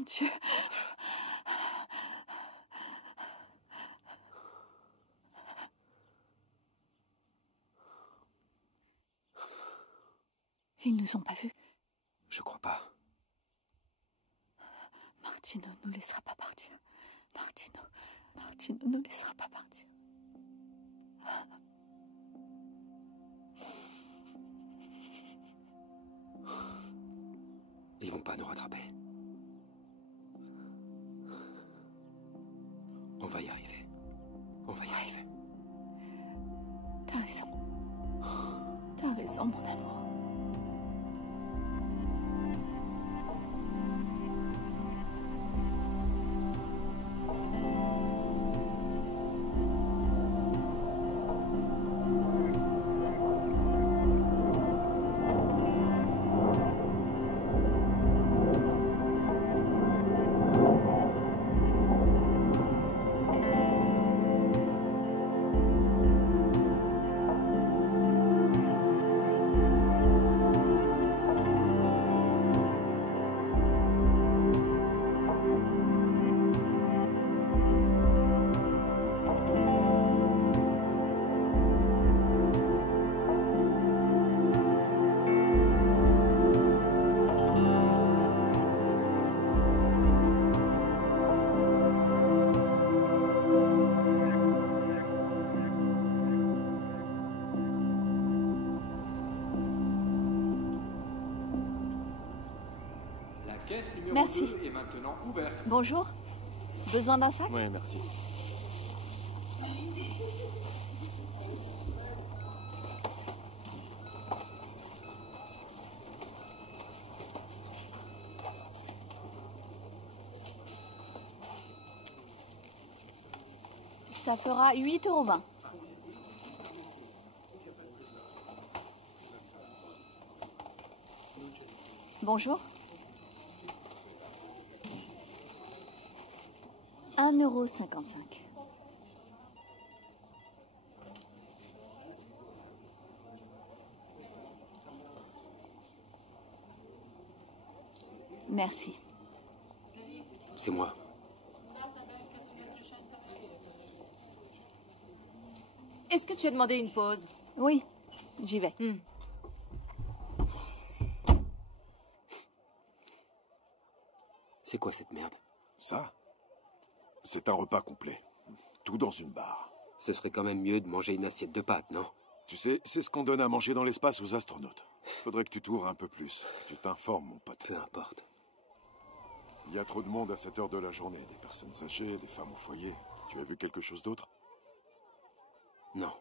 Mon Dieu. Ils nous ont pas vus. Je crois pas. Martino nous laissera pas partir. Martino nous laissera pas partir. Ils vont pas nous rattraper. On va y arriver. On va y arriver. T'as raison. T'as raison, mon amour. Caisse numéro Merci. 2 est maintenant ouverte. Bonjour. Besoin d'un sac? Oui, merci. Ça fera 8,20 €. Bonjour. 1,55 €. Merci. C'est moi. Est-ce que tu as demandé une pause? Oui, j'y vais. C'est quoi cette merde? Ça, c'est un repas complet. Tout dans une barre. Ce serait quand même mieux de manger une assiette de pâtes, non? Tu sais, c'est ce qu'on donne à manger dans l'espace aux astronautes. Faudrait que tu t'ouvres un peu plus. Tu t'informes, mon pote. Peu importe. Il y a trop de monde à cette heure de la journée. Des personnes âgées, des femmes au foyer. Tu as vu quelque chose d'autre? Non.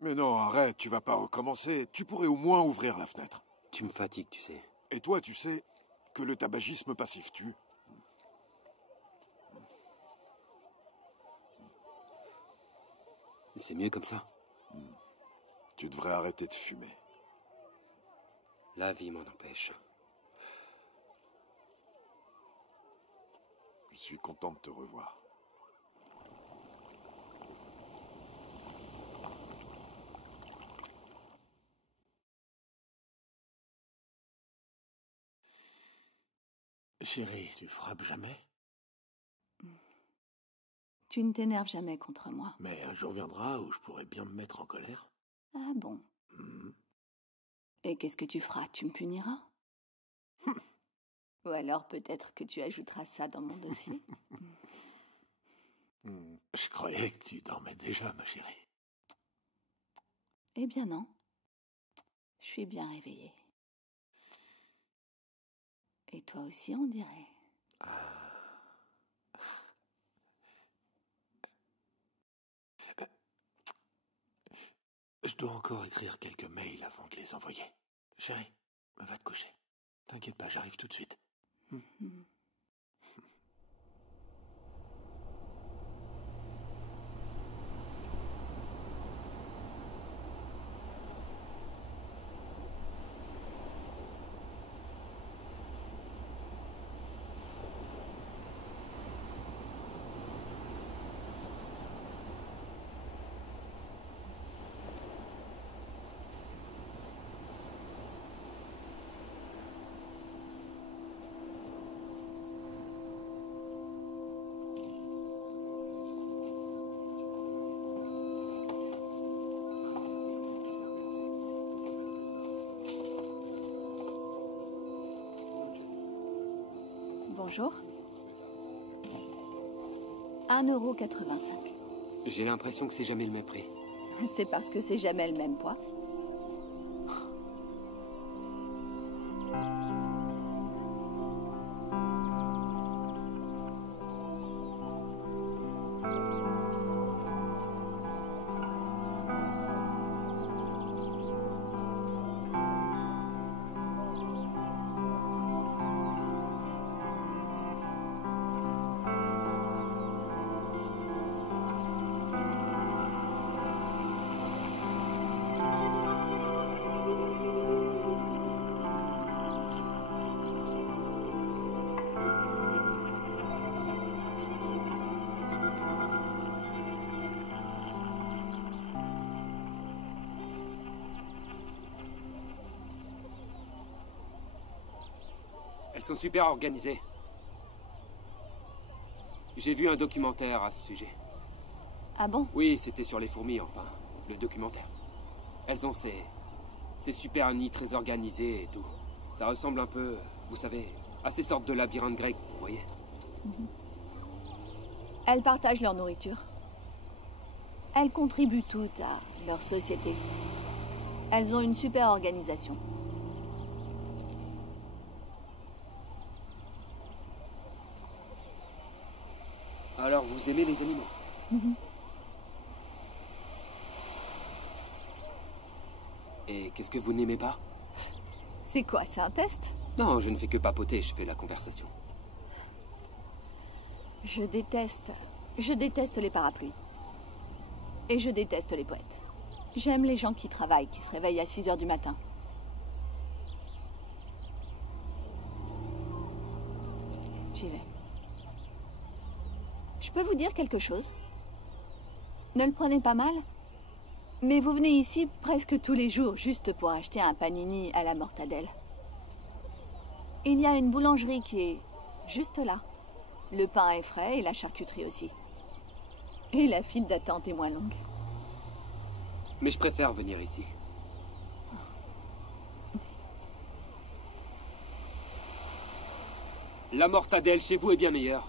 Mais non, arrête, tu vas pas recommencer. Tu pourrais au moins ouvrir la fenêtre. Tu me fatigues, tu sais. Et toi, tu sais que le tabagisme passif tue. C'est mieux comme ça. Tu devrais arrêter de fumer. La vie m'en empêche. Je suis content de te revoir. Chérie, tu frappes jamais? Tu ne t'énerves jamais contre moi. Mais un jour viendra où je pourrais bien me mettre en colère. Ah bon? Et qu'est-ce que tu feras? Tu me puniras? Ou alors peut-être que tu ajouteras ça dans mon dossier. Je croyais que tu dormais déjà, ma chérie. Eh bien non. Je suis bien réveillée. Et toi aussi, on dirait. Je dois encore écrire quelques mails avant de les envoyer. Chérie, va te coucher. T'inquiète pas, j'arrive tout de suite. Bonjour. 1,85 €. J'ai l'impression que c'est jamais le même prix. C'est parce que c'est jamais le même poids. Elles sont super organisées. J'ai vu un documentaire à ce sujet. Ah bon? Oui, c'était sur les fourmis, enfin, le documentaire. Elles ont ces super nids très organisés et tout. Ça ressemble un peu, vous savez, à ces sortes de labyrinthes grecs, vous voyez. Elles partagent leur nourriture. Elles contribuent toutes à leur société. Elles ont une super organisation. Alors, vous aimez les animaux? Et qu'est-ce que vous n'aimez pas? C'est quoi, c'est un test? Non, je ne fais que papoter, je fais la conversation. Je déteste les parapluies. Et je déteste les poètes. J'aime les gens qui travaillent, qui se réveillent à 6 h du matin. J'y vais. Je peux vous dire quelque chose? Ne le prenez pas mal, mais vous venez ici presque tous les jours juste pour acheter un panini à la mortadelle. Il y a une boulangerie qui est juste là. Le pain est frais et la charcuterie aussi. Et la file d'attente est moins longue. Mais je préfère venir ici. La mortadelle chez vous est bien meilleure.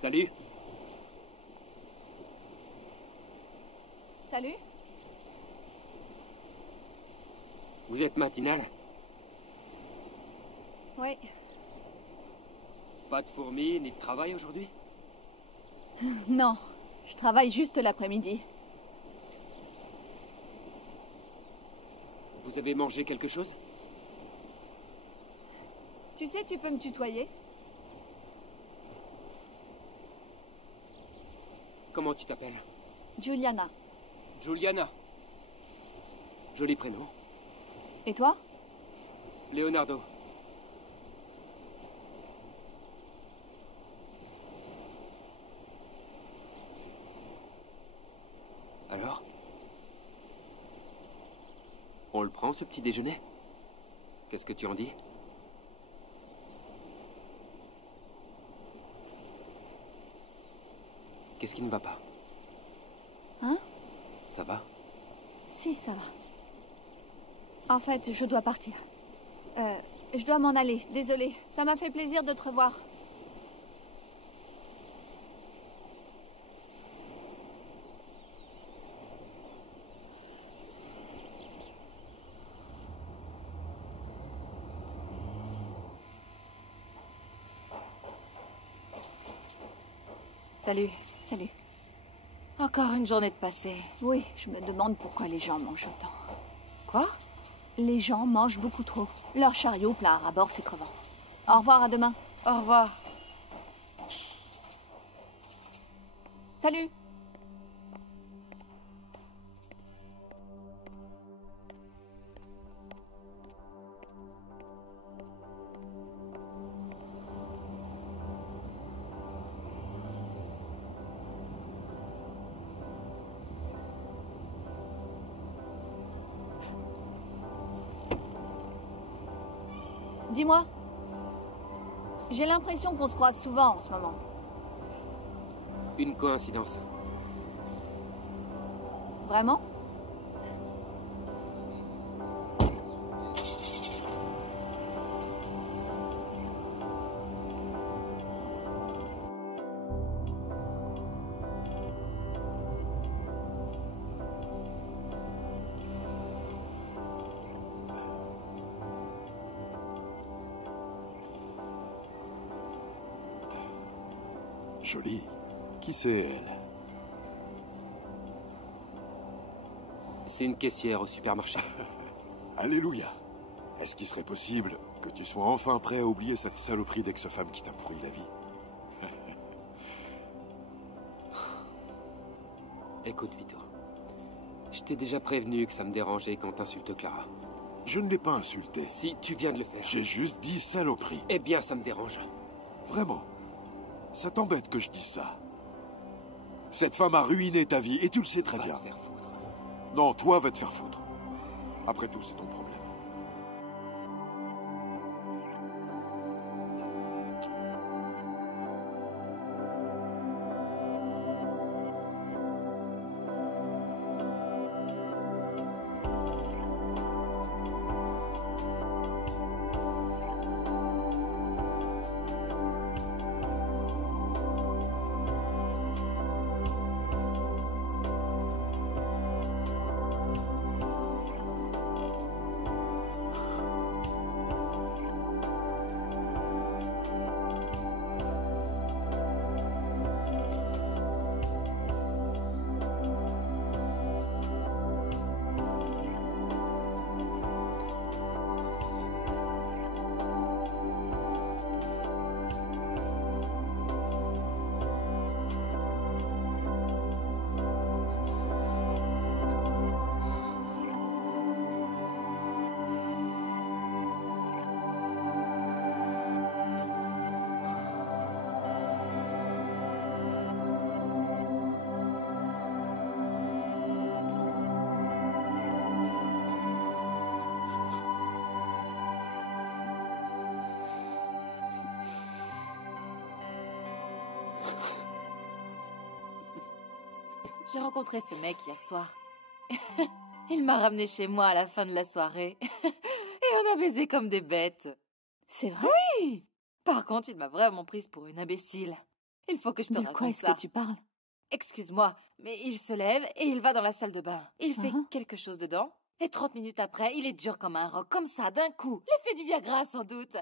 Salut. Salut. Vous êtes matinale? Oui. Pas de fourmis ni de travail aujourd'hui? Non, je travaille juste l'après-midi. Vous avez mangé quelque chose? Tu sais, tu peux me tutoyer? Comment tu t'appelles? Juliana. Juliana. Joli prénom. Et toi? Leonardo. Alors? On le prend, ce petit déjeuner? Qu'est-ce que tu en dis? Qu'est-ce qui ne va pas? Hein? Ça va? Si, ça va. En fait, je dois partir. Je dois m'en aller, désolée. Ça m'a fait plaisir de te revoir. Salut. Salut. Encore une journée de passée. Oui, je me demande pourquoi les gens mangent autant. Quoi? Les gens mangent beaucoup trop. Leur chariot plein à bord, c'est crevant. Au revoir, à demain. Au revoir. Salut. Dis-moi. J'ai l'impression qu'on se croise souvent en ce moment. Une coïncidence. Vraiment? Jolie. Qui c'est, elle? C'est une caissière au supermarché. Alléluia. Est-ce qu'il serait possible que tu sois enfin prêt à oublier cette saloperie d'ex-femme qui t'a pourri la vie? Écoute, Vito. Je t'ai déjà prévenu que ça me dérangeait quand t'insultes Clara. Je ne l'ai pas insultée. Si, tu viens de le faire. J'ai juste dit saloperie. Eh bien, ça me dérange. Vraiment. Ça t'embête que je dise ça. Cette femme a ruiné ta vie et tu le sais très Va bien. te faire foutre. Non, toi, va te faire foutre. Après tout, c'est ton problème. J'ai rencontré ce mec hier soir. Il m'a ramené chez moi à la fin de la soirée. Et on a baisé comme des bêtes. C'est vrai? Oui! Par contre, il m'a vraiment prise pour une imbécile. Il faut que je te De quoi raconte est-ce ça. que tu parles? Excuse-moi, mais il se lève et il va dans la salle de bain. Il fait Mhm. quelque chose dedans. Et 30 minutes après, il est dur comme un roc, comme ça, d'un coup. L'effet du Viagra, sans doute.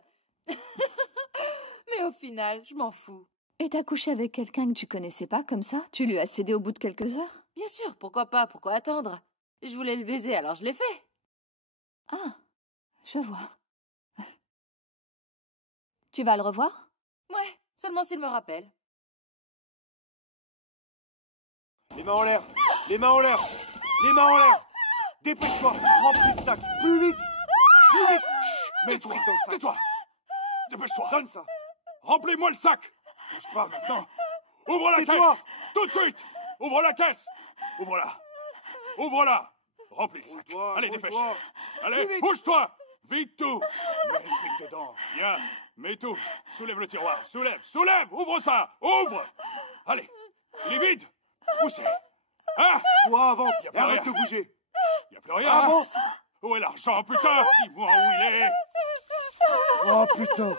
Mais au final, je m'en fous. Et t'as couché avec quelqu'un que tu connaissais pas, comme ça? Tu lui as cédé au bout de quelques heures? Bien sûr, pourquoi pas, pourquoi attendre? Je voulais le baiser, alors je l'ai fait. Ah, je vois. Tu vas le revoir? Ouais, seulement s'il me rappelle. Les mains en l'air! Les mains en l'air! Les mains en l'air! Dépêche-toi! Remplis le sac! Plus vite! Plus vite! Mets le fric dans le sac! Tais-toi! Dépêche-toi! Donne ça! Remplis-moi le sac! Bouge pas maintenant! Ouvre la Tais-toi! caisse! Tout de suite! Ouvre la caisse! Ouvre-la! Ouvre-la! Remplis le sac! Bouge-toi, Allez, dépêche! bouge-toi. Allez, Plus vite. bouge-toi! Vite tout! Mets le fric dedans! Bien! Mets tout! Soulève le tiroir! Soulève! Soulève! Ouvre ça! Ouvre! Allez! Il est vide! Où c'est? Hein? Toi, avance! Y a Et plus arrête rien. de bouger! Y a plus rien! hein? Avance! Où est l'argent, putain? Dis-moi où il est! Oh putain!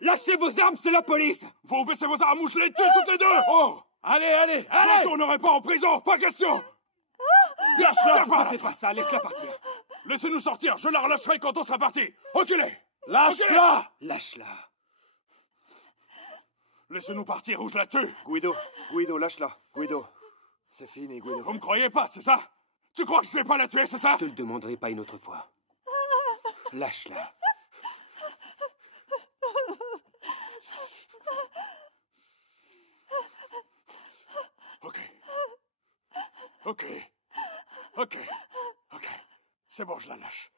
Lâchez vos armes, c'est la police! Vous baissez vos armes ou je les tue toutes les deux! Oh! Allez, allez, Je allez! retournerai pas en prison! Pas question! Lâche-la! Ne fais pas ça, laisse-la partir. Laissez-nous sortir! Je la relâcherai quand on sera parti! Reculez! Lâche-la! Lâche-la. Laissez-nous partir ou je la tue! Guido, lâche-la! Guido! C'est fini, Guido. Vous me croyez pas, c'est ça? Tu crois que je vais pas la tuer, c'est ça? Je te le demanderai pas une autre fois. Lâche-la. Ok. Ok. Ok. Ok. C'est bon, je la lâche.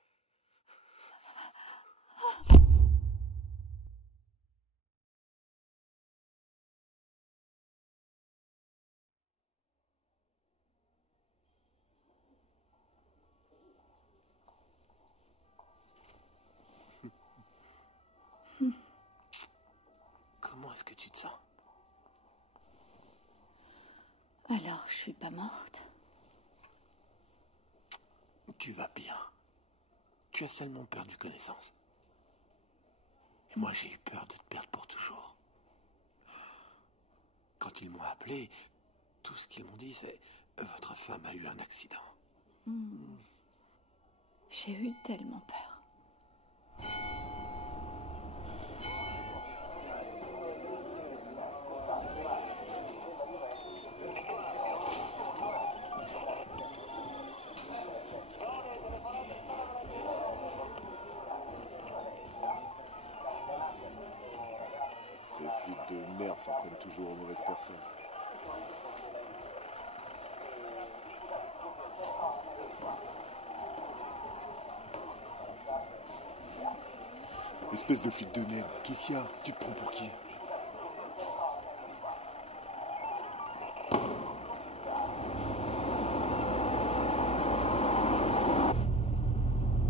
Comment est-ce que tu te sens? Alors, je suis pas morte. Tu vas bien. Tu as seulement perdu connaissance. Et moi, j'ai eu peur de te perdre pour toujours. Quand ils m'ont appelé, tout ce qu'ils m'ont dit, c'est « Votre femme a eu un accident. J'ai eu tellement peur. Ces flics de merde s'en prennent toujours aux mauvaises personnes. Espèce de flic de merde. Qu'est-ce qu'il y a? Tu te prends pour qui?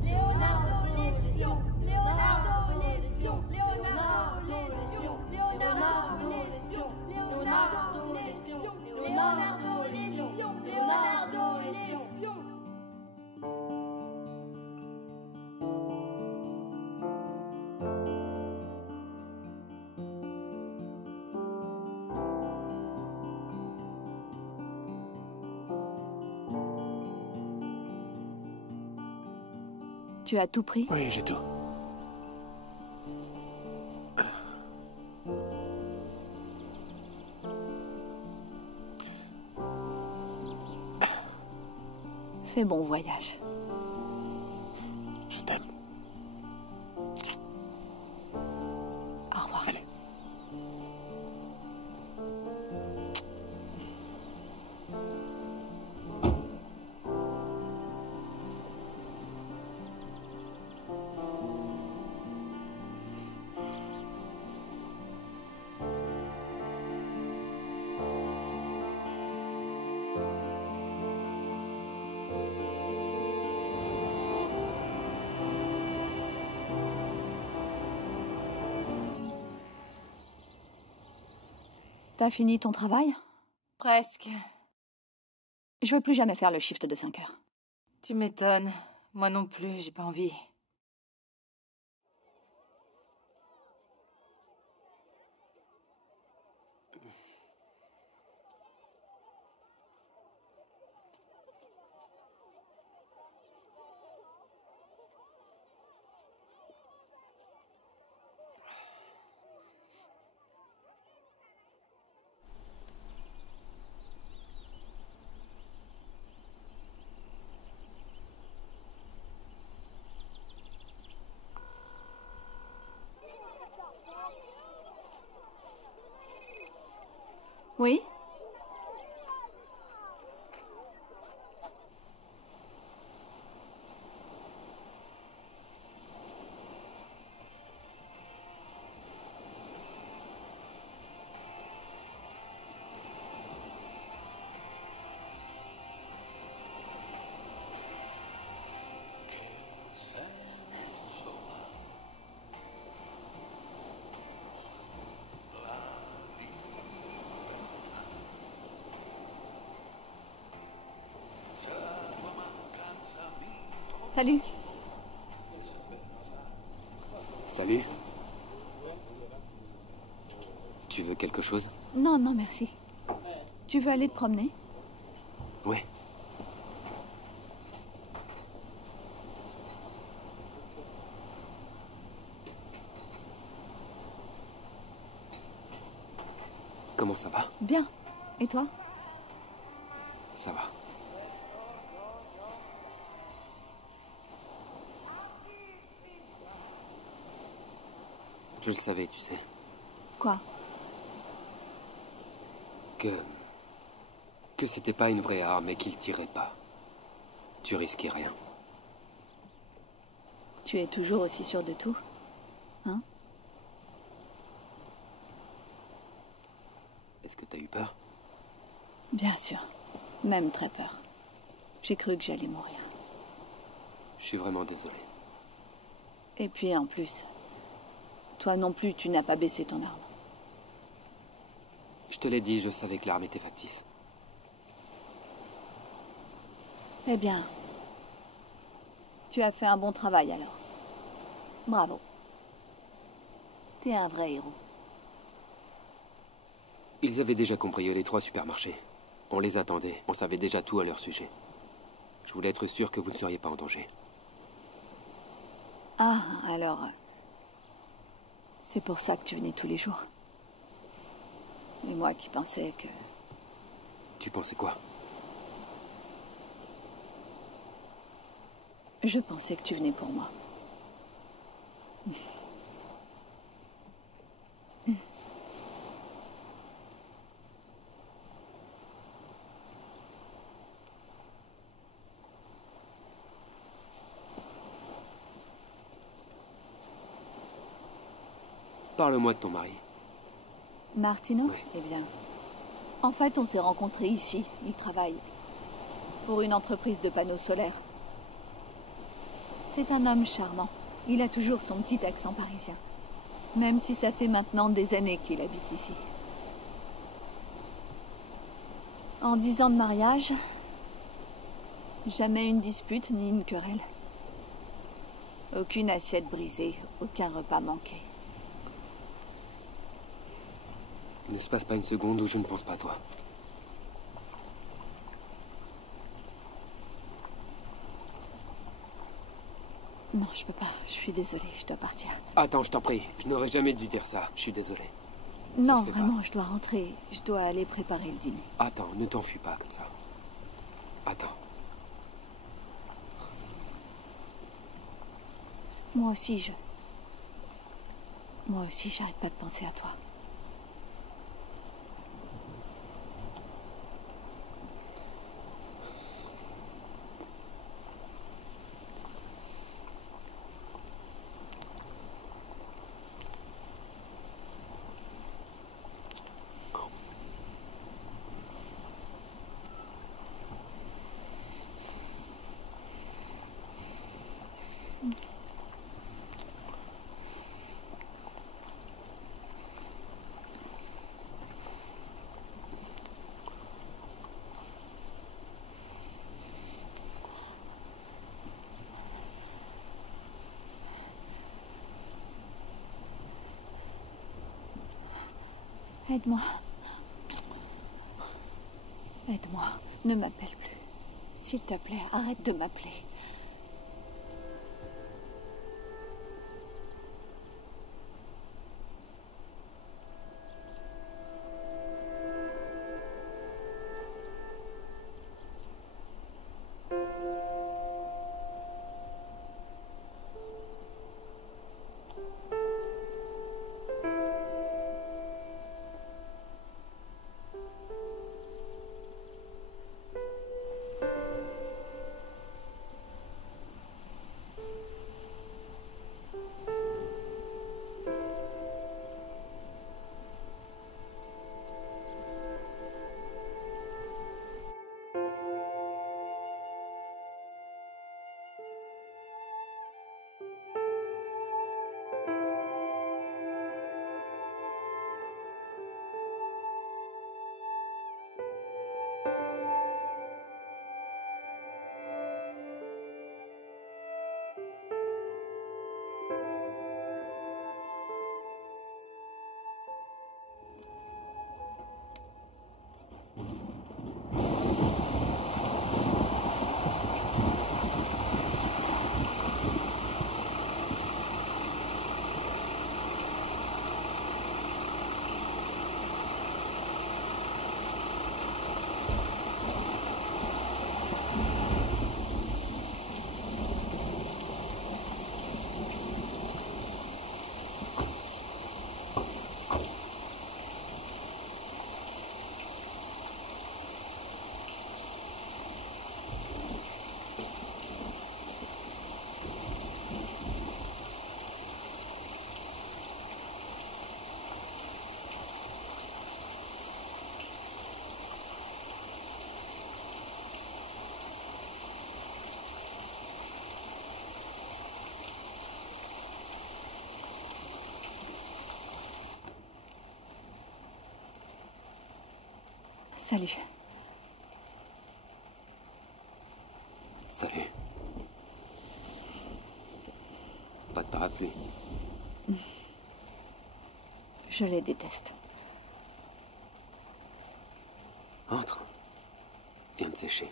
Leonardo l'espion, Leonardo l'espion, Leonardo l'espion, Leonardo l'espion, Leonardo l'espion, Leonardo l'espion, Leonardo l'espion. Tu as tout pris? Oui, j'ai tout. Fais bon voyage. Je t'aime. Au revoir. Allez. T'as fini ton travail? Presque. Je veux plus jamais faire le shift de 5 heures. Tu m'étonnes. Moi non plus, j'ai pas envie. Oui? Salut. Salut. Tu veux quelque chose? Non, non, merci. Tu veux aller te promener? Ouais. Comment ça va? Bien. Et toi? Ça va. Je le savais, tu sais. Quoi? Que c'était pas une vraie arme et qu'il tirait pas. Tu risquais rien. Tu es toujours aussi sûr de tout? Hein? Est-ce que t'as eu peur? Bien sûr. Même très peur. J'ai cru que j'allais mourir. Je suis vraiment désolé. Et puis en plus, toi non plus, tu n'as pas baissé ton arme. Je te l'ai dit, je savais que l'arme était factice. Eh bien, tu as fait un bon travail alors. Bravo. T'es un vrai héros. Ils avaient déjà cambriolé 3 supermarchés. On les attendait, on savait déjà tout à leur sujet. Je voulais être sûr que vous ne seriez pas en danger. Ah, alors... c'est pour ça que tu venais tous les jours. Et moi qui pensais que... Tu pensais quoi? Je pensais que tu venais pour moi. Parle-moi de ton mari. Martino? Oui. Eh bien... En fait, on s'est rencontrés ici. Il travaille pour une entreprise de panneaux solaires. C'est un homme charmant. Il a toujours son petit accent parisien. Même si ça fait maintenant des années qu'il habite ici. En 10 ans de mariage, jamais une dispute ni une querelle. Aucune assiette brisée, aucun repas manqué. Il ne se passe pas une seconde où je ne pense pas à toi. Non, je peux pas. Je suis désolée, je dois partir. Attends, je t'en prie. Je n'aurais jamais dû dire ça. Je suis désolé. Non, se fait vraiment, je dois rentrer. Je dois aller préparer le dîner. Attends, ne t'enfuis pas comme ça. Attends. Moi aussi, j'arrête pas de penser à toi. Aide-moi. Aide-moi. Ne m'appelle plus. S'il te plaît, arrête de m'appeler. Salut. Salut. Pas de parapluie. Je les déteste. Entre. Viens de sécher.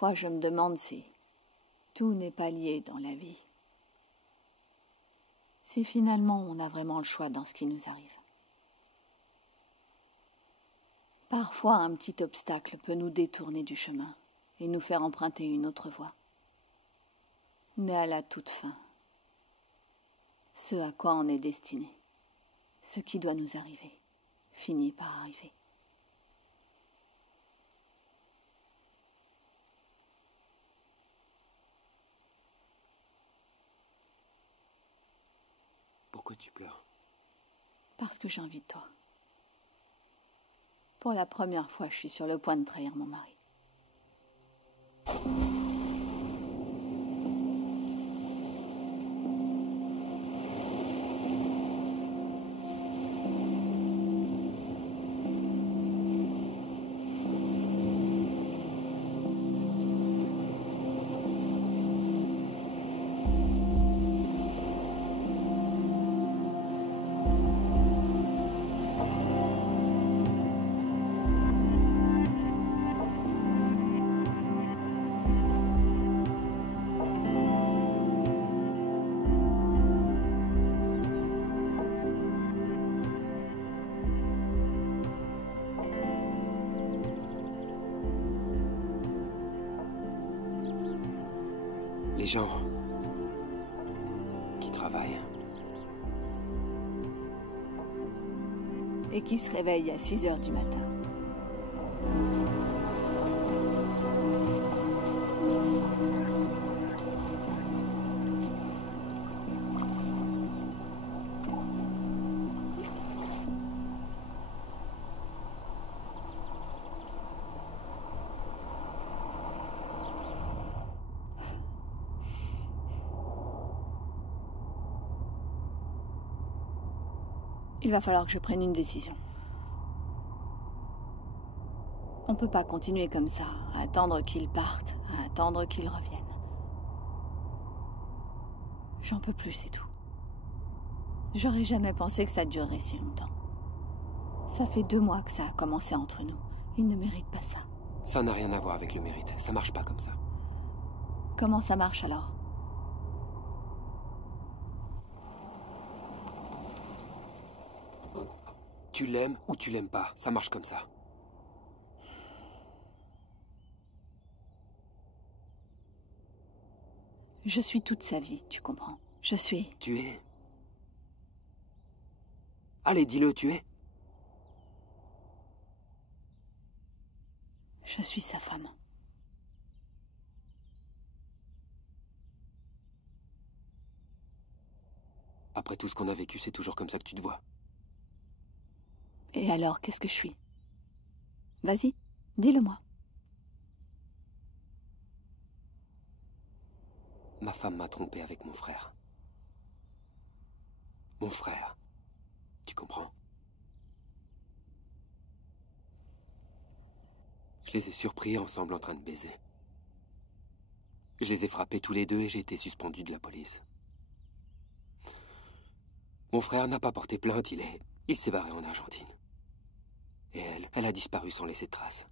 Parfois, je me demande si tout n'est pas lié dans la vie. Si finalement on a vraiment le choix dans ce qui nous arrive. Parfois, un petit obstacle peut nous détourner du chemin et nous faire emprunter une autre voie. Mais à la toute fin, ce à quoi on est destiné, ce qui doit nous arriver, finit par arriver. Pourquoi tu pleures? Parce que j'ai envie de toi. Pour la première fois, je suis sur le point de trahir mon mari. gens qui travaillent. Et qui se réveille à 6 heures du matin. Il va falloir que je prenne une décision. On peut pas continuer comme ça, à attendre qu'ils partent, à attendre qu'ils reviennent. J'en peux plus, c'est tout. J'aurais jamais pensé que ça durerait si longtemps. Ça fait 2 mois que ça a commencé entre nous. Ils ne méritent pas ça. Ça n'a rien à voir avec le mérite. Ça marche pas comme ça. Comment ça marche alors? Tu l'aimes ou tu l'aimes pas. Ça marche comme ça. Je suis toute sa vie, tu comprends? Je suis... Tu es... Allez, dis-le, tu es... Je suis sa femme. Après tout ce qu'on a vécu, c'est toujours comme ça que tu te vois. Et alors, qu'est-ce que je suis? Vas-y, dis-le-moi. Ma femme m'a trompé avec mon frère. Mon frère. Tu comprends? Je les ai surpris ensemble en train de baiser. Je les ai frappés tous les deux et j'ai été suspendu de la police. Mon frère n'a pas porté plainte, il s'est barré en Argentine. Et elle a disparu sans laisser de traces.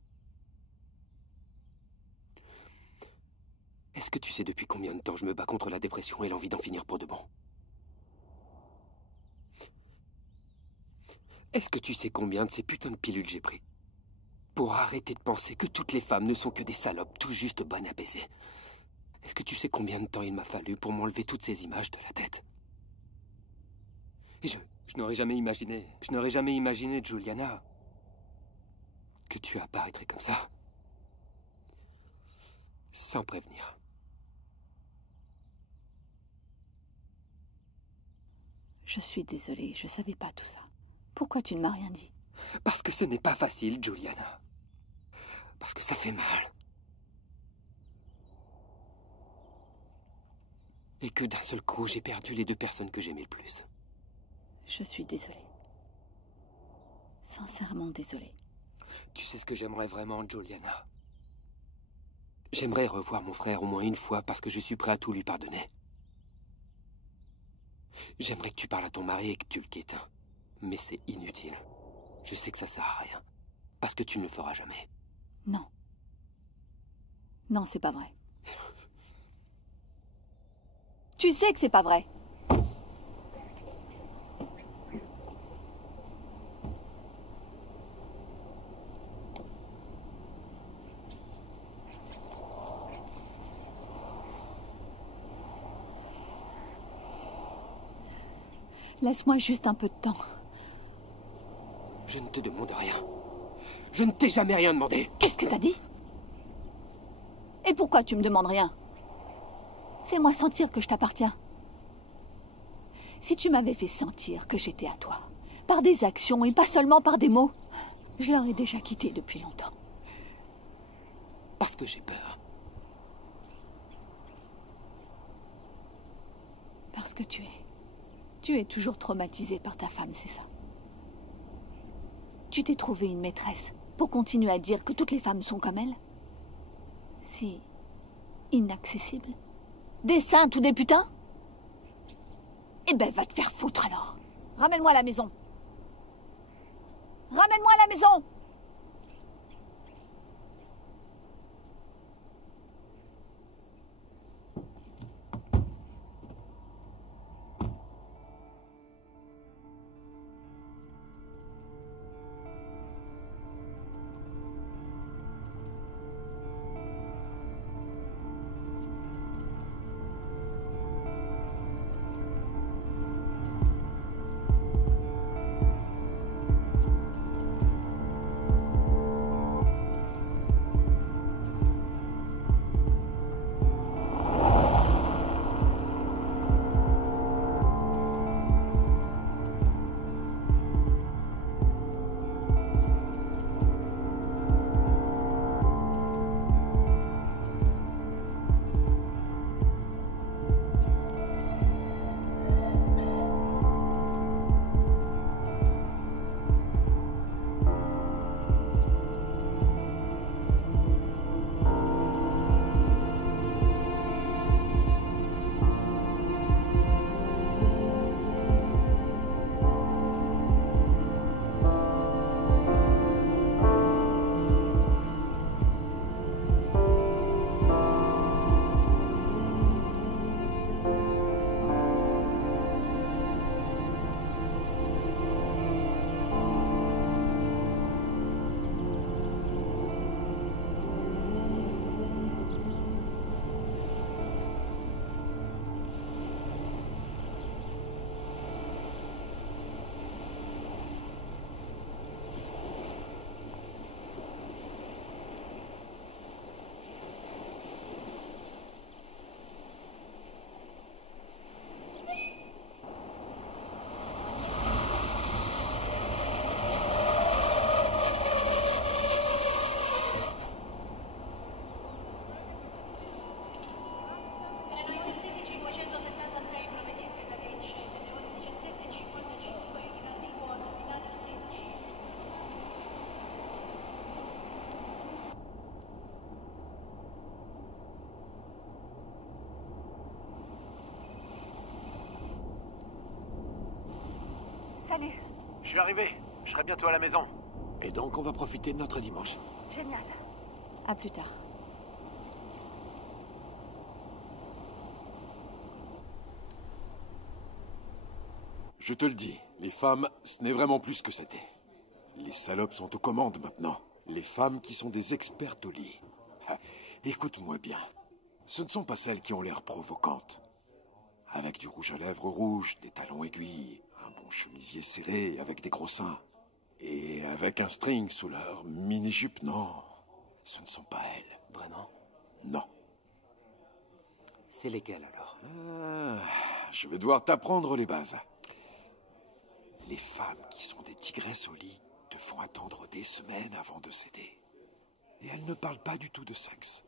Est-ce que tu sais depuis combien de temps je me bats contre la dépression et l'envie d'en finir pour de bon? Est-ce que tu sais combien de ces putains de pilules j'ai pris pour arrêter de penser que toutes les femmes ne sont que des salopes tout juste bonnes à baiser? Est-ce que tu sais combien de temps il m'a fallu pour m'enlever toutes ces images de la tête? Et je n'aurais jamais imaginé, Juliana, que tu apparaîtrais comme ça, sans prévenir. Je suis désolée, je savais pas tout ça. Pourquoi tu ne m'as rien dit? Parce que ce n'est pas facile, Juliana. Parce que ça fait mal. Et que d'un seul coup, j'ai perdu les 2 personnes que j'aimais le plus. Je suis désolée. Sincèrement désolée. Tu sais ce que j'aimerais vraiment, Juliana? J'aimerais revoir mon frère au moins une fois parce que je suis prêt à tout lui pardonner. J'aimerais que tu parles à ton mari et que tu le quittes. Mais c'est inutile. Je sais que ça sert à rien. Parce que tu ne le feras jamais. Non. Non, c'est pas vrai. Tu sais que c'est pas vrai. Laisse-moi juste un peu de temps. Je ne te demande rien. Je ne t'ai jamais rien demandé. Qu'est-ce que t'as dit? Et pourquoi tu me demandes rien? Fais-moi sentir que je t'appartiens. Si tu m'avais fait sentir que j'étais à toi, par des actions et pas seulement par des mots, je l'aurais déjà quitté depuis longtemps. Parce que j'ai peur. Parce que tu es toujours traumatisé par ta femme, c'est ça? Tu t'es trouvé une maîtresse pour continuer à dire que toutes les femmes sont comme elle? Si inaccessibles? Des saintes ou des putains? Eh ben, va te faire foutre alors. Ramène-moi à la maison. Ramène-moi à la maison. Salut. Je suis arrivé. Je serai bientôt à la maison. Et donc, on va profiter de notre dimanche. Génial. À plus tard. Je te le dis, les femmes, ce n'est vraiment plus ce que c'était. Les salopes sont aux commandes maintenant. Les femmes qui sont des expertes au lit. Ah, écoute-moi bien. Ce ne sont pas celles qui ont l'air provocantes. Avec du rouge à lèvres rouge, des talons aiguilles, un bon chemisier serré avec des gros seins. Et avec un string sous leur mini-jupe, non. Ce ne sont pas elles. Vraiment? Non. C'est légal alors. Je vais devoir t'apprendre les bases. Les femmes qui sont des tigresses au lit te font attendre des semaines avant de céder. Et elles ne parlent pas du tout de sexe.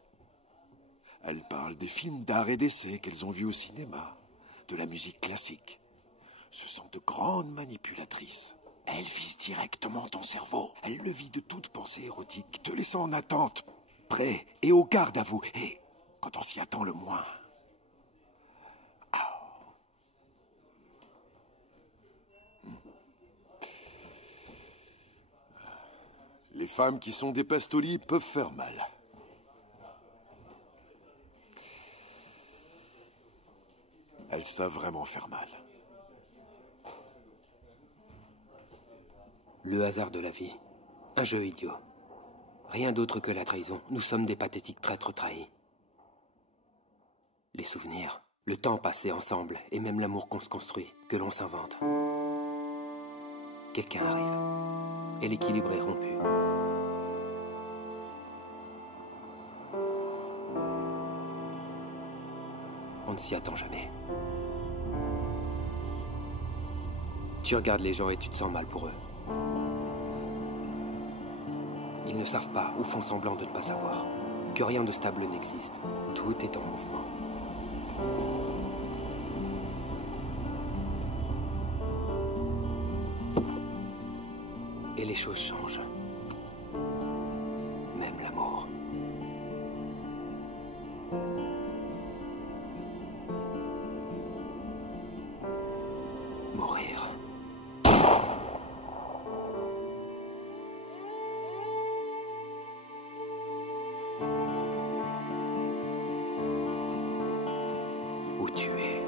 Elles parlent des films d'art et d'essai qu'elles ont vus au cinéma, de la musique classique. Ce sont de grandes manipulatrices. Elles visent directement ton cerveau. Elles le vident de toute pensée érotique, te laissant en attente, prêt et au garde à vous. Et quand on s'y attend le moins... Les femmes qui sont des pastolis peuvent faire mal. Elles savent vraiment faire mal. Le hasard de la vie. Un jeu idiot. Rien d'autre que la trahison. Nous sommes des pathétiques traîtres trahis. Les souvenirs, le temps passé ensemble, et même l'amour qu'on se construit, que l'on s'invente. Quelqu'un arrive, et l'équilibre est rompu. On ne s'y attend jamais. Tu regardes les gens et tu te sens mal pour eux. Ils ne savent pas ou font semblant de ne pas savoir que rien de stable n'existe. Tout est en mouvement. Et les choses changent. Même l'amour. Mourir. Ou tuer.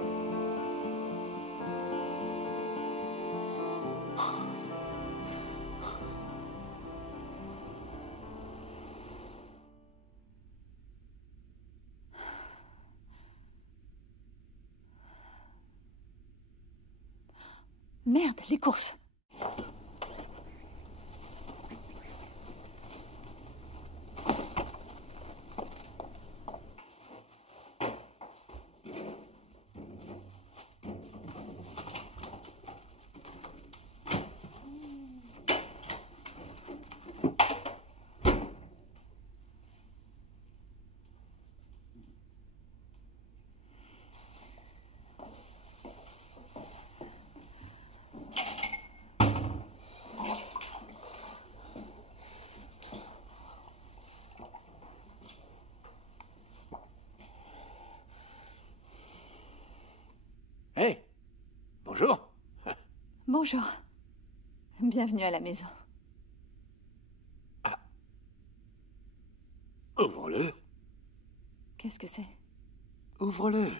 Merde, les courses. Hey, bonjour. Bonjour. Bienvenue à la maison. Ouvre-le. Qu'est-ce que c'est? Ouvre-le.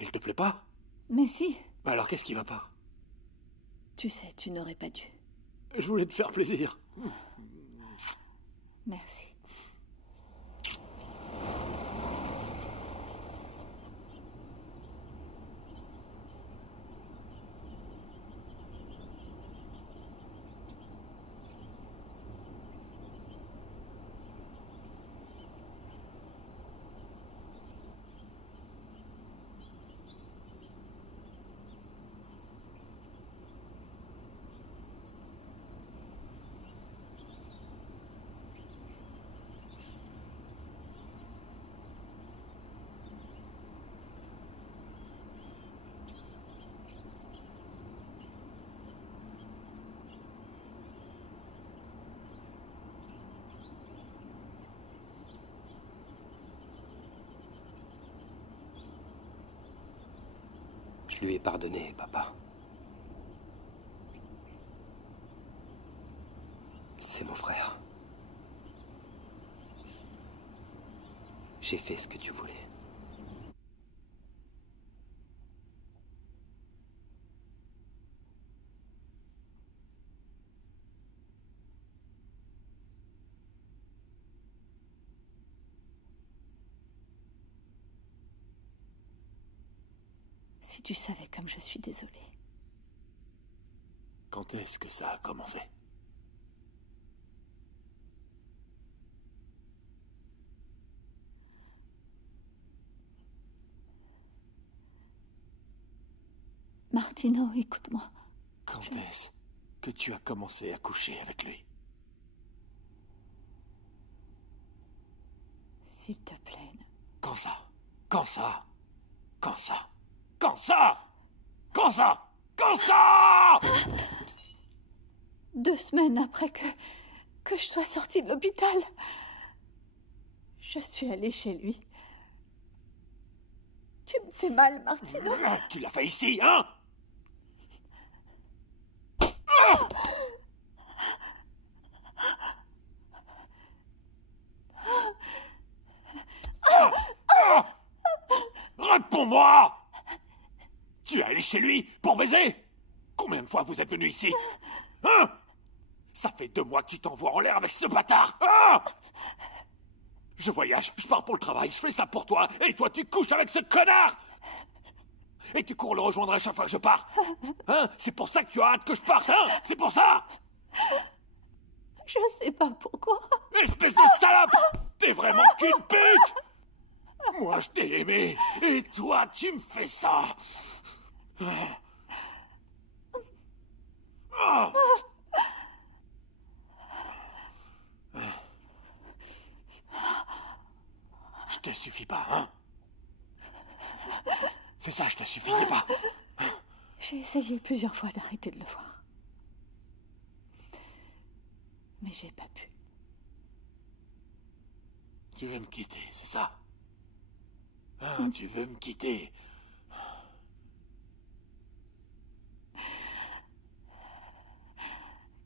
Il te plaît pas? Mais si. Alors qu'est-ce qui va pas? Tu sais, tu n'aurais pas dû. Je voulais te faire plaisir. Merci. Je lui ai pardonné, papa. C'est mon frère. J'ai fait ce que tu voulais. Si tu savais comme je suis désolée. Quand est-ce que ça a commencé? Martino, écoute-moi. Quand est-ce que tu as commencé à coucher avec lui? S'il te plaît. Quand ça? Quand ça? Quand ça? Quand ça? Quand ça? Quand ça? 2 semaines après que je sois sortie de l'hôpital, je suis allée chez lui. Tu me fais mal, Martino. Tu l'as fait ici, hein? Réponds-moi! Tu es allé chez lui pour baiser? Combien de fois vous êtes venu ici? Hein? Ça fait 2 mois que tu t'envoies en l'air avec ce bâtard! Hein? Je voyage, je pars pour le travail, je fais ça pour toi, et toi tu couches avec ce connard! Et tu cours le rejoindre à chaque fois que je pars. Hein? C'est pour ça que tu as hâte que je parte, hein? C'est pour ça? Je sais pas pourquoi. Espèce de salope! T'es vraiment qu'une pute! Moi, je t'ai aimé, et toi, tu me fais ça! Je te suffis pas, hein? C'est ça, je te suffisais pas. J'ai essayé plusieurs fois d'arrêter de le voir. Mais j'ai pas pu. Tu veux me quitter, c'est ça? Hein, tu veux me quitter?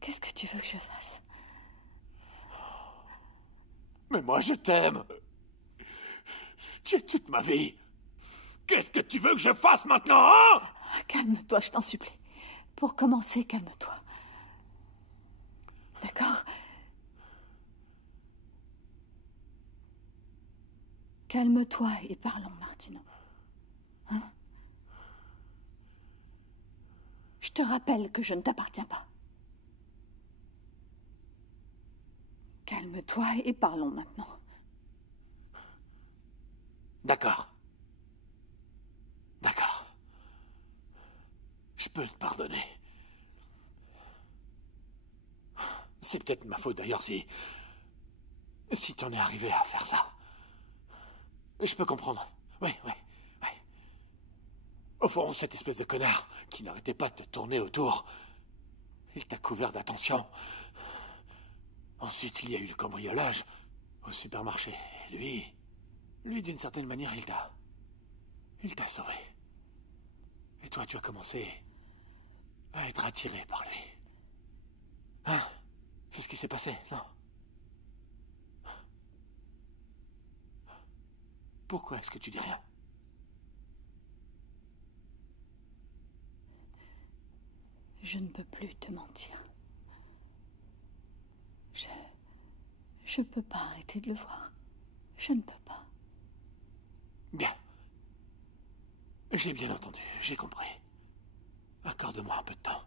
Qu'est-ce que tu veux que je fasse? Mais moi, je t'aime. Tu es toute ma vie. Qu'est-ce que tu veux que je fasse maintenant, hein? Calme-toi, je t'en supplie. Pour commencer, calme-toi. D'accord? Calme-toi et parlons, Martino. Hein? Je te rappelle que je ne t'appartiens pas. Calme-toi et parlons maintenant. D'accord. D'accord. Je peux te pardonner. C'est peut-être ma faute d'ailleurs si t'en es arrivé à faire ça. Je peux comprendre. Oui. Au fond, cette espèce de connard qui n'arrêtait pas de te tourner autour, il t'a couvert d'attention. Ensuite, il y a eu le cambriolage au supermarché. Lui, d'une certaine manière, il t'a sauvé. Et toi, tu as commencé à être attiré par lui. Hein? C'est ce qui s'est passé, non? Pourquoi est-ce que tu dis rien? Je ne peux plus te mentir. Je peux pas arrêter de le voir. Je ne peux pas. Bien. J'ai bien entendu, j'ai compris. Accorde-moi un peu de temps.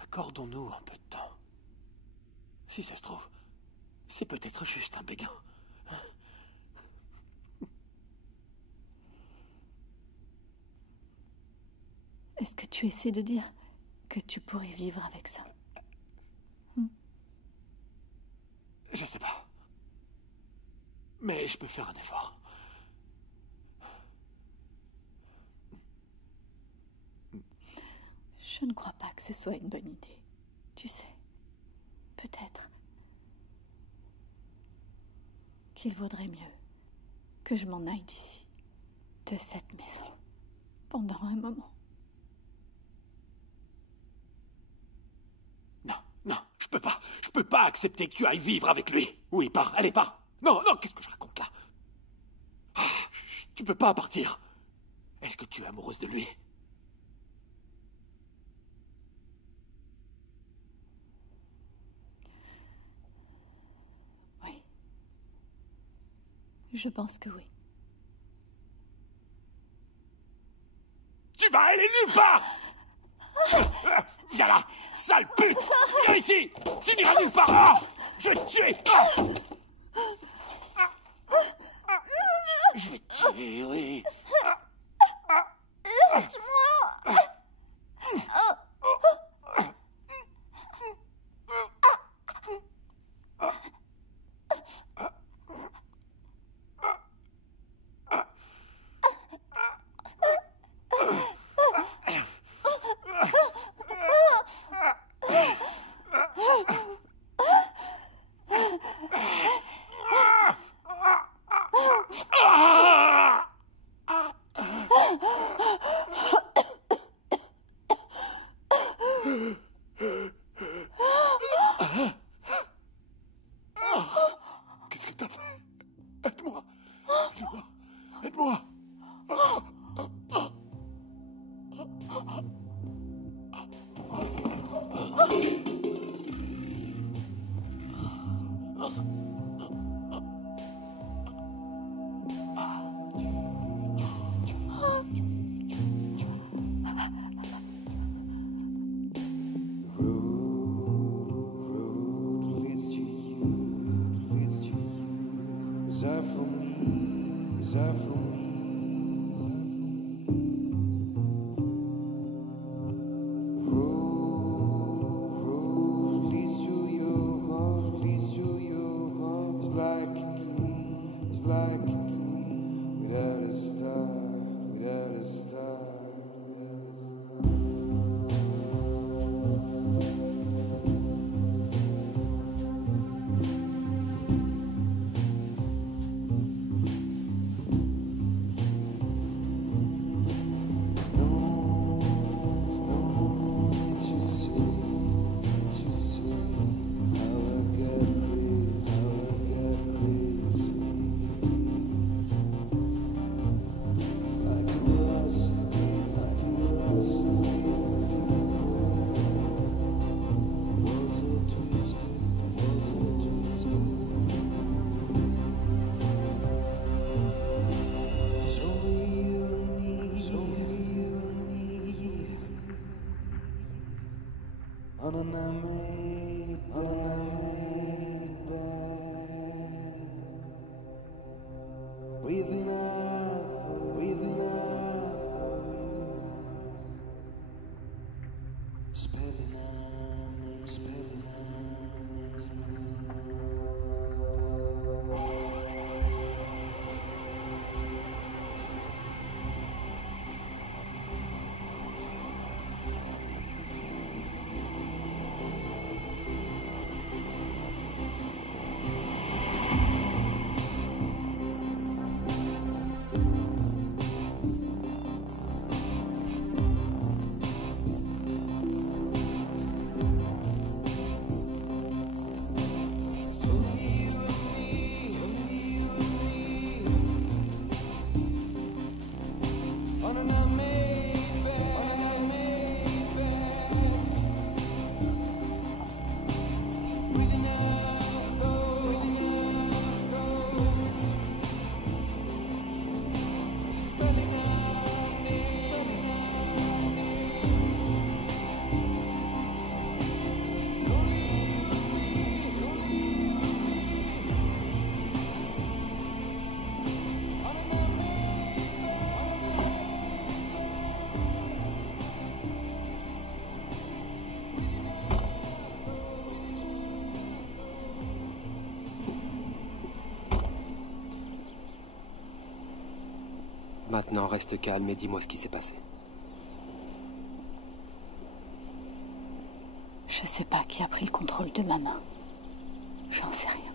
Accordons-nous un peu de temps. Si ça se trouve, c'est peut-être juste un béguin. Est-ce que tu essaies de dire que tu pourrais vivre avec ça? Je sais pas. Mais je peux faire un effort. Je ne crois pas que ce soit une bonne idée. Tu sais, peut-être qu'il vaudrait mieux que je m'en aille d'ici, de cette maison. Pendant un moment. Non, non, je peux pas. Je peux pas accepter que tu ailles vivre avec lui. Oui, pars, allez, pars. Non, non, qu'est-ce que je raconte là? Ah, tu peux pas partir. Est-ce que tu es amoureuse de lui? Oui. Je pense que oui. Tu vas aller nulle part! Viens là, sale pute! Viens ici! Tu n'iras nulle part! Ah, je vais te tuer! Je vais te tuer, oui. Laisse-moi! Qu'est-ce que t'as fait? Aide-moi! Aide-moi! Maintenant, reste calme et dis-moi ce qui s'est passé. Je sais pas qui a pris le contrôle de ma main. J'en sais rien.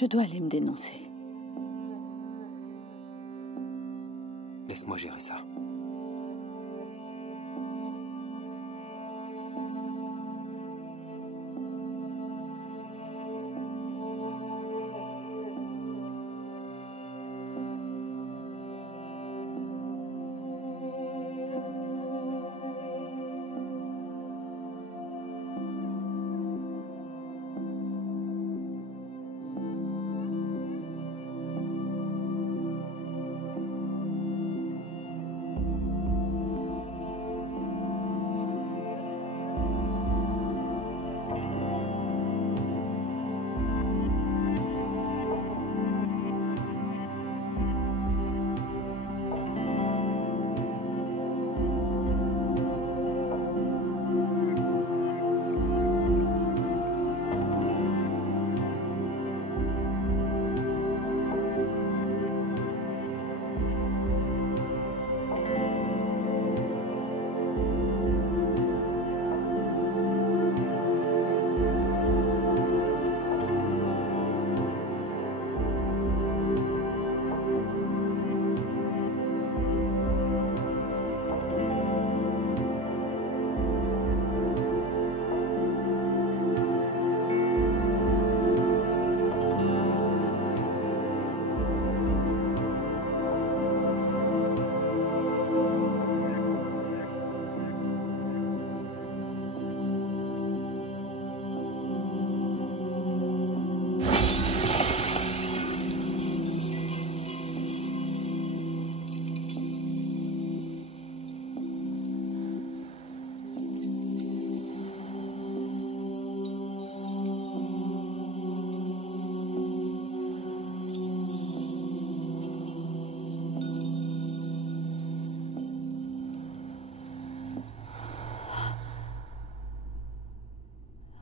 Je dois aller me dénoncer. Laisse-moi gérer ça.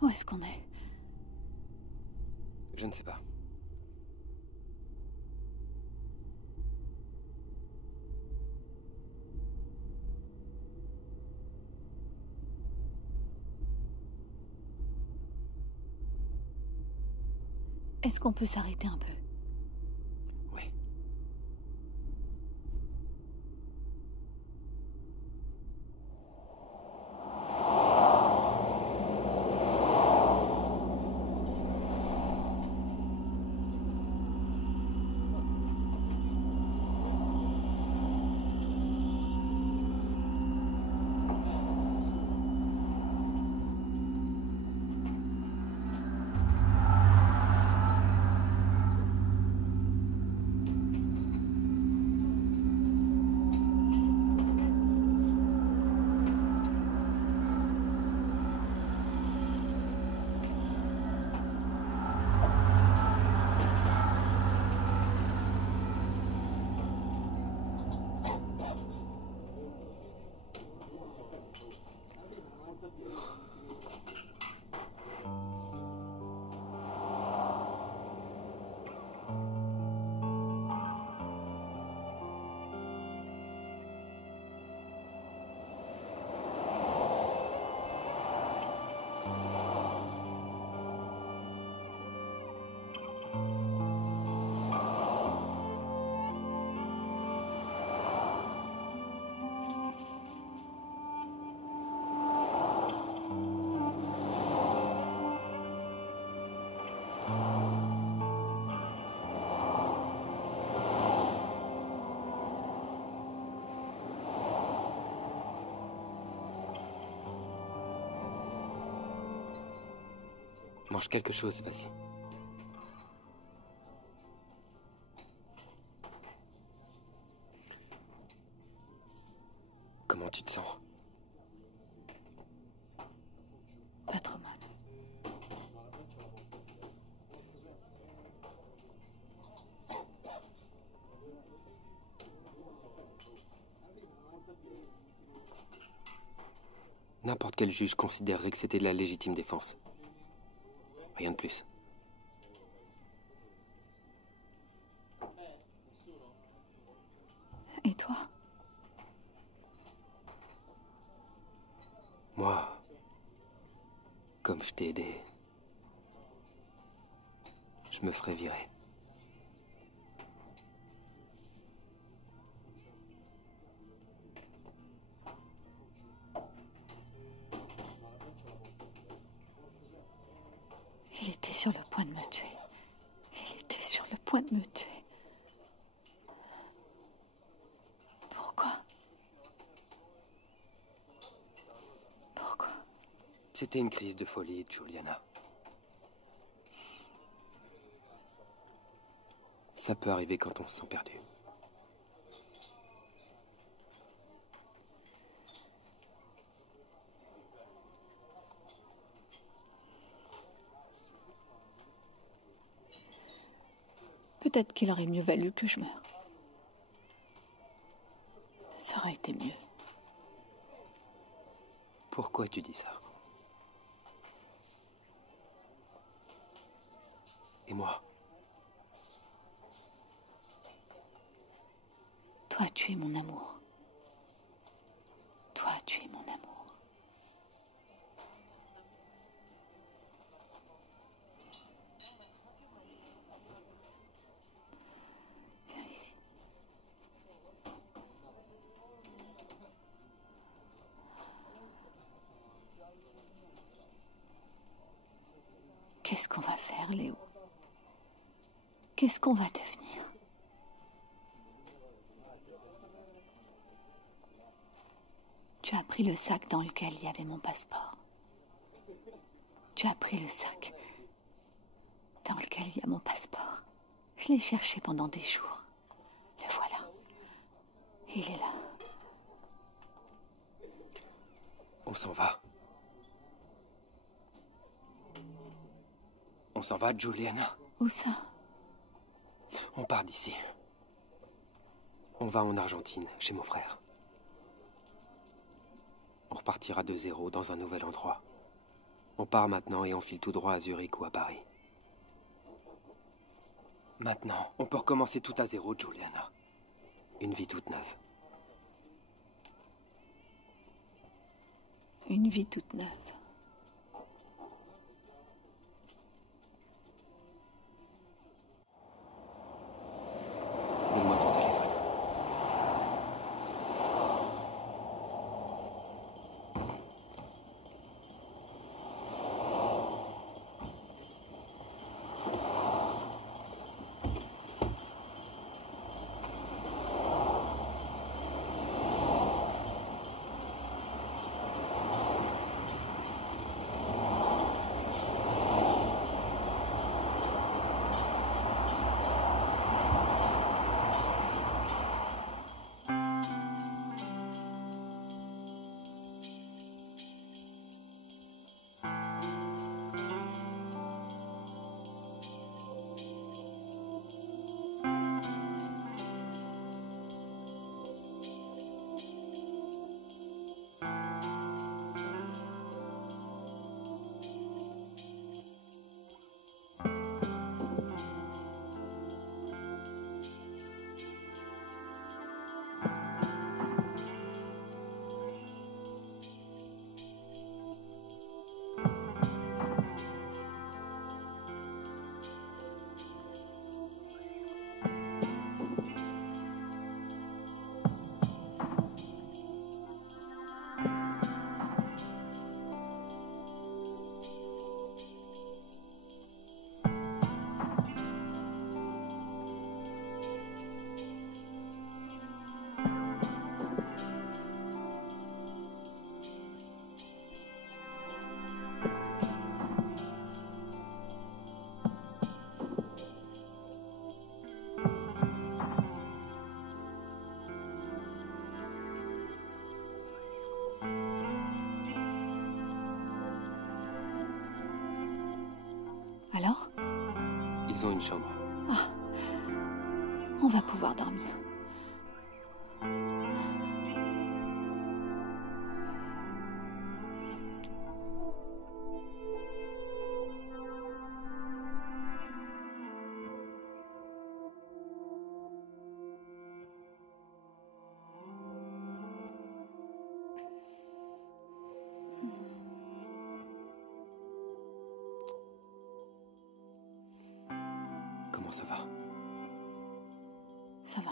Où est-ce qu'on est? Je ne sais pas. Est-ce qu'on peut s'arrêter un peu? Oui. Mange quelque chose, vas-y. Comment tu te sens? Pas trop mal. N'importe quel juge considérerait que c'était de la légitime défense. Rien de plus. Et toi? Moi, comme je t'ai aidé, je je me ferai virer. Il était sur le point de me tuer. Il était sur le point de me tuer. Pourquoi? Pourquoi? C'était une crise de folie, Juliana. Ça peut arriver quand on se sent perdu. Peut-être qu'il aurait mieux valu que je meure. Ça aurait été mieux. Pourquoi tu dis ça? Et moi? Toi, tu es mon amour. Toi, tu es mon amour. Viens ici. Qu'est-ce qu'on va faire, Léo? Qu'est-ce qu'on va devenir? Tu as pris le sac dans lequel il y avait mon passeport. Tu as pris le sac dans lequel il y a mon passeport. Je l'ai cherché pendant des jours. Le voilà. Il est là. On s'en va. On s'en va, Juliana. Où ça? On part d'ici. On va en Argentine, chez mon frère. On repartira de zéro dans un nouvel endroit. On part maintenant et on file tout droit à Zurich ou à Paris. Maintenant, on peut recommencer tout à zéro, Juliana. Une vie toute neuve. Une vie toute neuve. Donne-moi ton téléphone. Alors? Ils ont une chambre. Ah, on va pouvoir dormir. comment ça va? Ça va.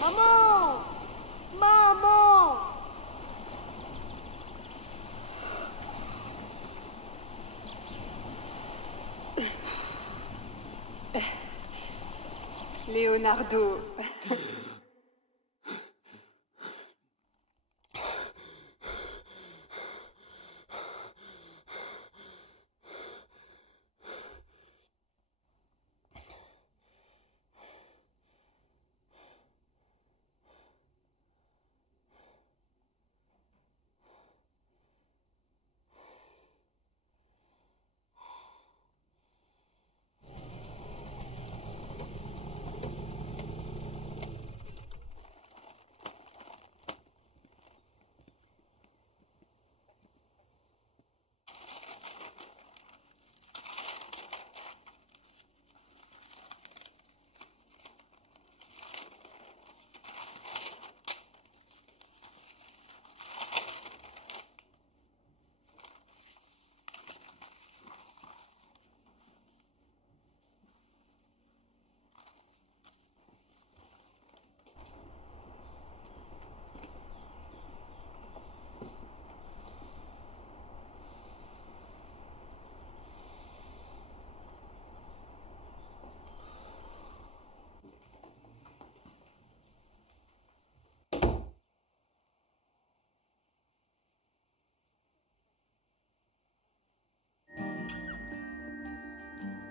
Maman! Maman! Leonardo.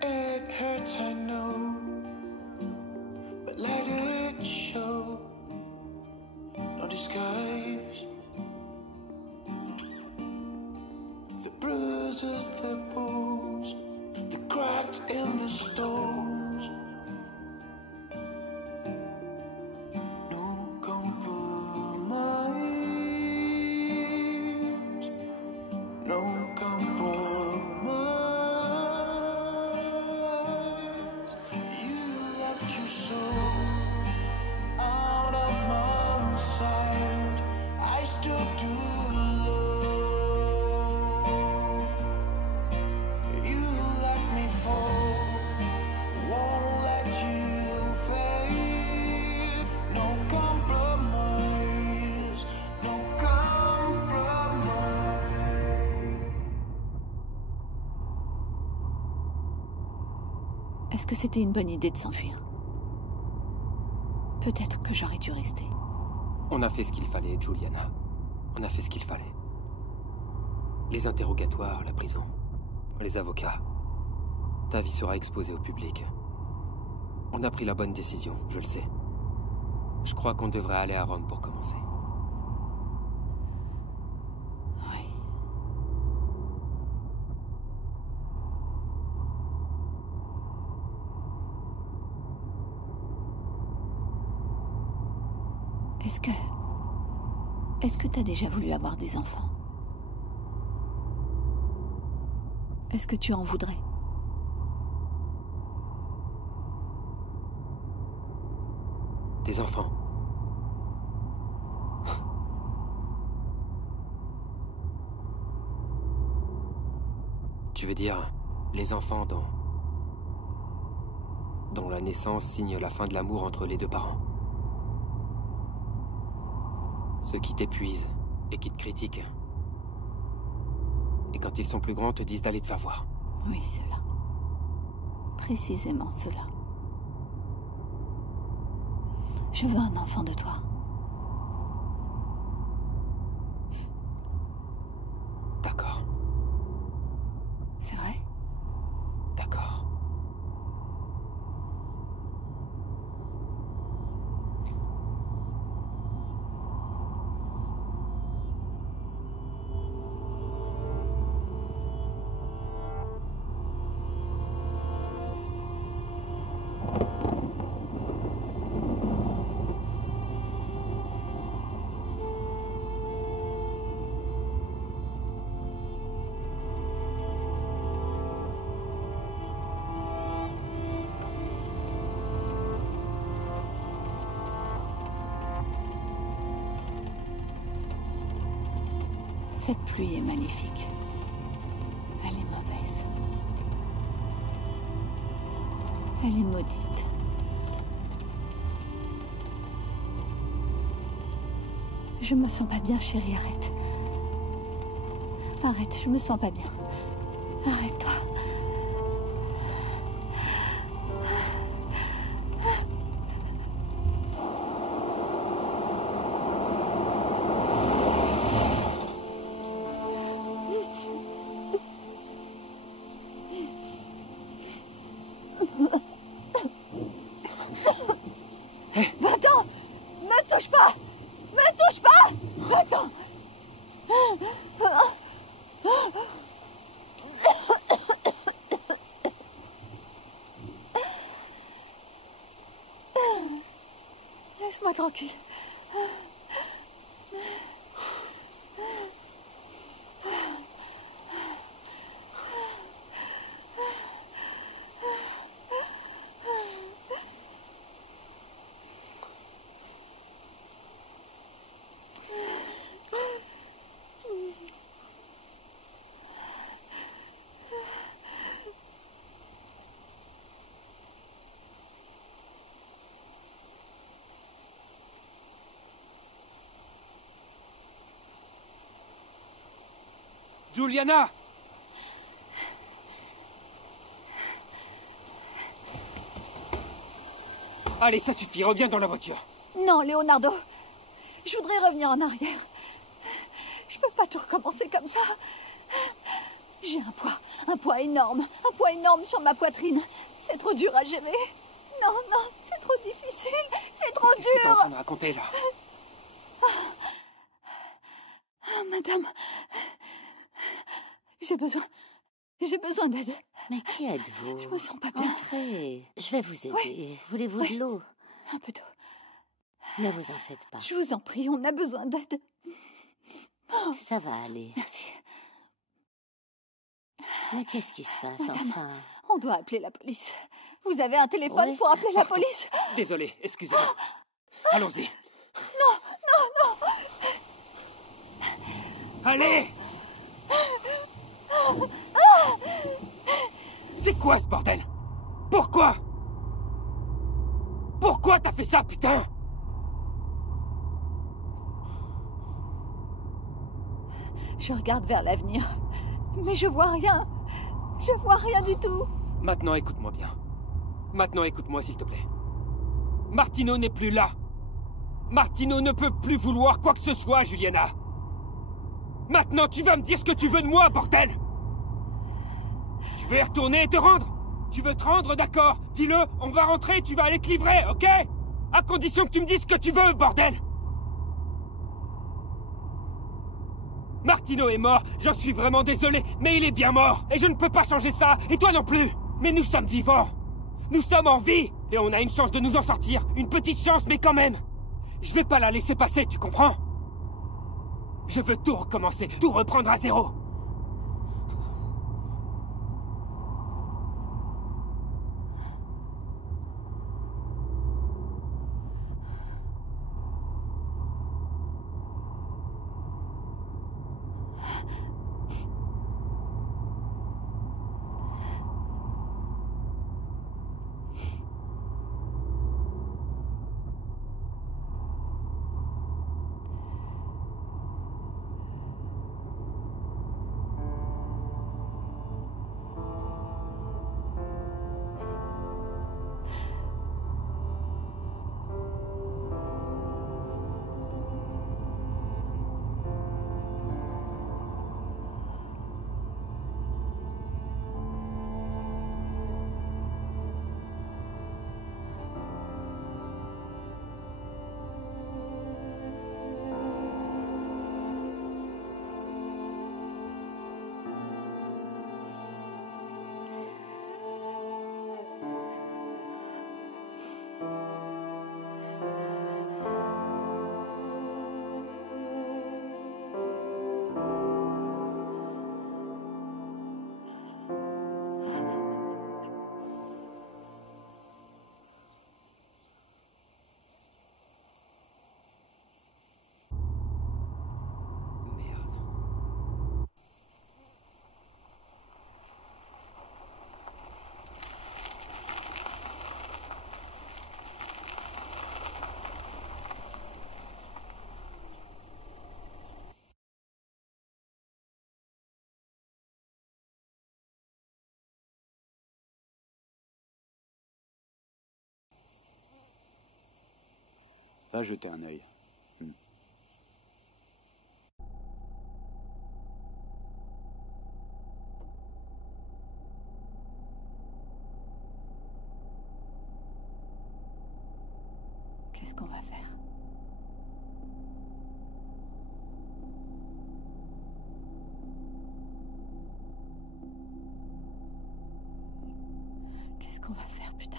It hurts, I know, but let it show. No disguise. The bruises, the bones, the cracks in the stones. No compromise. No compromise. Out of my sight, I still do love. You let me fall, won't let you fade. No compromise, no compromise. Est-ce que c'était une bonne idée de s'enfuir? Peut-être que j'aurais dû rester. On a fait ce qu'il fallait, Juliana. On a fait ce qu'il fallait. Les interrogatoires, la prison, les avocats. Ta vie sera exposée au public. On a pris la bonne décision, je le sais. Je crois qu'on devrait aller à Rome pour commencer. Oui. Est-ce que t'as déjà voulu avoir des enfants? Est-ce que tu en voudrais? Des enfants? Tu veux dire les enfants dont la naissance signe la fin de l'amour entre les deux parents? Ceux qui t'épuisent et qui te critiquent. Et quand ils sont plus grands, te disent d'aller te faire voir. Oui, ceux-là. Précisément ceux-là. Je veux un enfant de toi. D'accord. C'est vrai? D'accord. Cette pluie est maléfique. Elle est mauvaise. Elle est maudite. Je me sens pas bien, chérie, arrête. Arrête, je me sens pas bien. Arrête-toi. Va-t'en! Me touche pas! Me touche pas! Va-t'en! Laisse-moi tranquille. Juliana! Allez, ça suffit, reviens dans la voiture. Non, Leonardo. Je voudrais revenir en arrière. Je peux pas tout recommencer comme ça. J'ai un poids énorme sur ma poitrine. C'est trop dur à gérer. Non, non, c'est trop difficile. C'est trop dur. Qu'est-ce que t'es en train de raconter, là? Oh, madame, j'ai besoin d'aide. Mais qui êtes-vous? Je me sens pas bien. Entrez, je vais vous aider. Oui. Voulez-vous Oui. de l'eau? Un peu d'eau. Ne vous en faites pas. Je vous en prie, on a besoin d'aide. Oh, Ça va aller. merci. Mais qu'est-ce qui se passe, Madame. enfin? On doit appeler la police. Vous avez un téléphone Oui. pour appeler la police? Désolé, excusez-moi. Allons-y. Non, non, non. Allez! C'est quoi ce bordel? Pourquoi? Pourquoi t'as fait ça, putain? Je regarde vers l'avenir, mais je vois rien. Je vois rien du tout. Maintenant, écoute-moi bien. Maintenant, écoute-moi, s'il te plaît. Martino n'est plus là. Martino ne peut plus vouloir quoi que ce soit, Juliana. Maintenant, tu vas me dire ce que tu veux de moi, bordel! Tu veux y retourner et te rendre? Tu veux te rendre, d'accord? Dis-le, on va rentrer, tu vas aller te livrer, ok? À condition que tu me dises ce que tu veux, bordel! Martino est mort, j'en suis vraiment désolé, mais il est bien mort, et je ne peux pas changer ça, et toi non plus! Mais nous sommes vivants! Nous sommes en vie! Et on a une chance de nous en sortir, une petite chance, mais quand même! Je vais pas la laisser passer, tu comprends? Je veux tout recommencer, tout reprendre à zéro. Va jeter un œil. Qu'est-ce qu'on va faire? Qu'est-ce qu'on va faire, putain?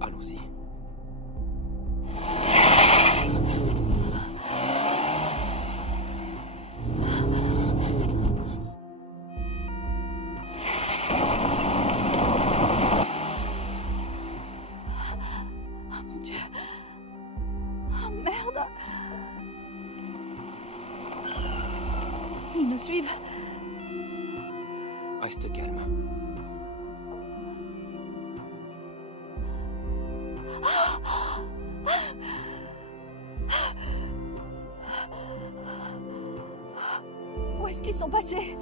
Allons-y. Oh mon Dieu. Oh merde. Ils nous suivent. Reste calme. Où est-ce qu'ils sont passés?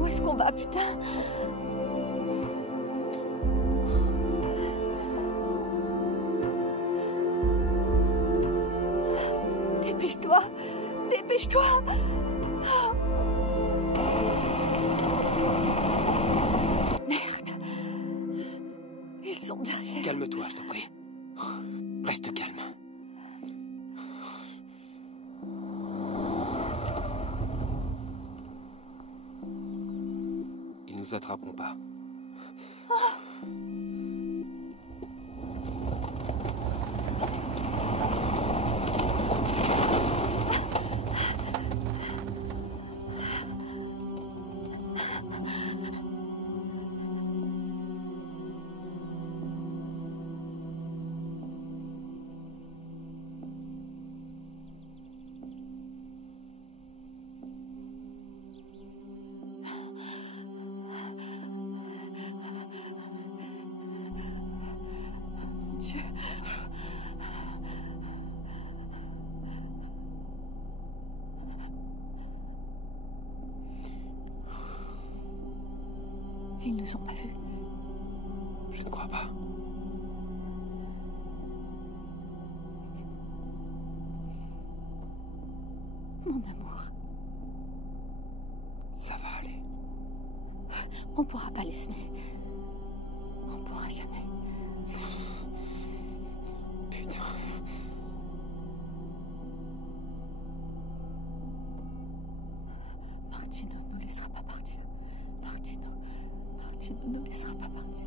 Où est-ce qu'on va, putain? Dépêche-toi! Dépêche-toi! Merde! Ils sont derrière. Calme-toi, je t'en prie. Reste calme. Ils nous attraperont pas. Dieu. Ils ne nous ont pas vus. Je ne crois pas. Mon amour, Ça va aller. on pourra pas les semer. On pourra jamais. Putain. Martino ne nous laissera pas partir. Martino ne nous laissera pas partir.